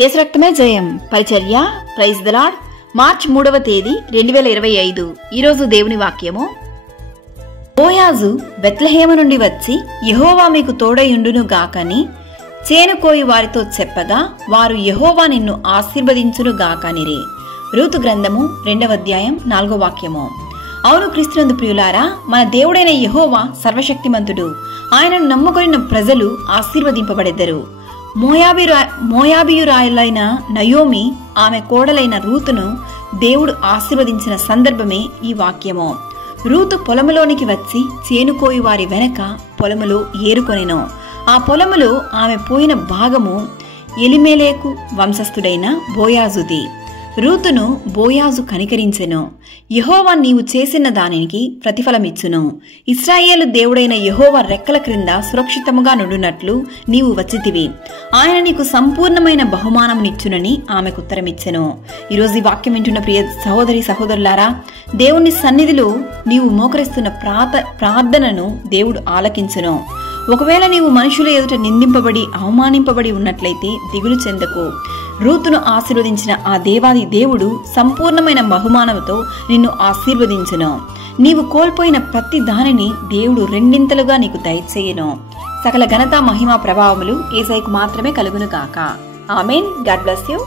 యేసు రక్తమే జయం. పరిచర్య. Praise the lord. మార్చి 3వ తేదీ 2025. ఈరోజు దేవుని వాక్యము. బోయాజు బెత్లెహేము నుండి వచ్చి యెహోవా మీకు తోడయుండును గాకని చేను కోయి వారితో చెప్పగా వారు యెహోవా నిన్ను ఆశీర్వదించును గాకనిరే. రూతు గ్రంథము 2వ అధ్యాయం 4వ వాక్యము. అవును క్రీస్తునందు ప్రియులారా, మన దేవుడైన యెహోవా సర్వశక్తిమంతుడు. ఆయనను నమ్ముకొనిన ప్రజలు ఆశీర్వదింపబడెదరు. మోయాబీయురాయలైన నయోమి ఆమె కోడలైన రూతును దేవుడు ఆశీర్వదించిన సందర్భమే ఈ వాక్యము. రూతు పొలములోనికి వచ్చి చేనుకోయి వారి వెనక పొలములో ఏరుకొనెను. ఆ పొలములో ఆమె పోయిన భాగము ఎలిమెలేకు వంశస్థుడైన బోయాజుది. రూతును బోయాజు కనికరించెను. యెహోవా నీవు చేసిన దానికి ప్రతిఫలమిచ్చును. ఇశ్రాయేలు దేవుడైన యెహోవా రెక్కల క్రింద సురక్షితముగా నుండునట్లు నీవు వచ్చితివి. ఆయన నీకు సంపూర్ణమైన బహుమానమునిచ్చునని ఆమెకు ఉత్తరమిచ్చెను. ఈరోజు ఈ వాక్యం వింటున్న ప్రియ సహోదరి సహోదరులారా, దేవుని సన్నిధిలో నీవు మోకరిస్తున్న ప్రార్థనను దేవుడు ఆలకించును. ఒకవేళ నీవు మనుషుల ఎదుట నిందింపబడి అవమానింపబడి ఉన్నట్లయితే దిగులు చెందకు. రూతును ఆశీర్వదించిన ఆ దేవాది దేవుడు సంపూర్ణమైన బహుమానంతో నిన్ను ఆశీర్వదించును. నీవు కోల్పోయిన ప్రతి దానిని దేవుడు రెండింతలుగా నీకు దయచేయును. సకల ఘనత మహిమ ప్రభావములు యేసయ్యకు మాత్రమే కలుగును గాక. ఆమేన్. God bless you.